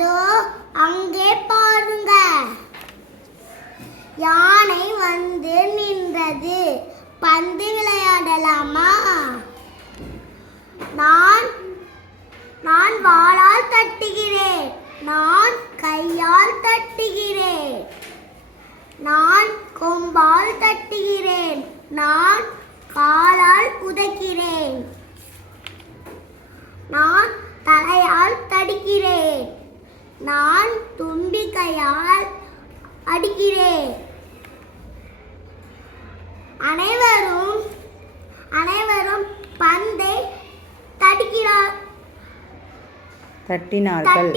அதோ அங்கே பாருங்க, யானை வந்து நின்றது. பந்து விளையாடலாமா? நான் வாளால் தட்டுகிறேன், நான் கையால் தட்டுகிறேன், நான் கொம்பால் தட்டுகிறேன், நான் காலால் உதைக்கிறேன், நான் தலையால் தடுக்கிறேன், நான் தும்பிக்கையால் அடிக்கிறேன். அனைவரும் பந்தை தட்டினார்கள்.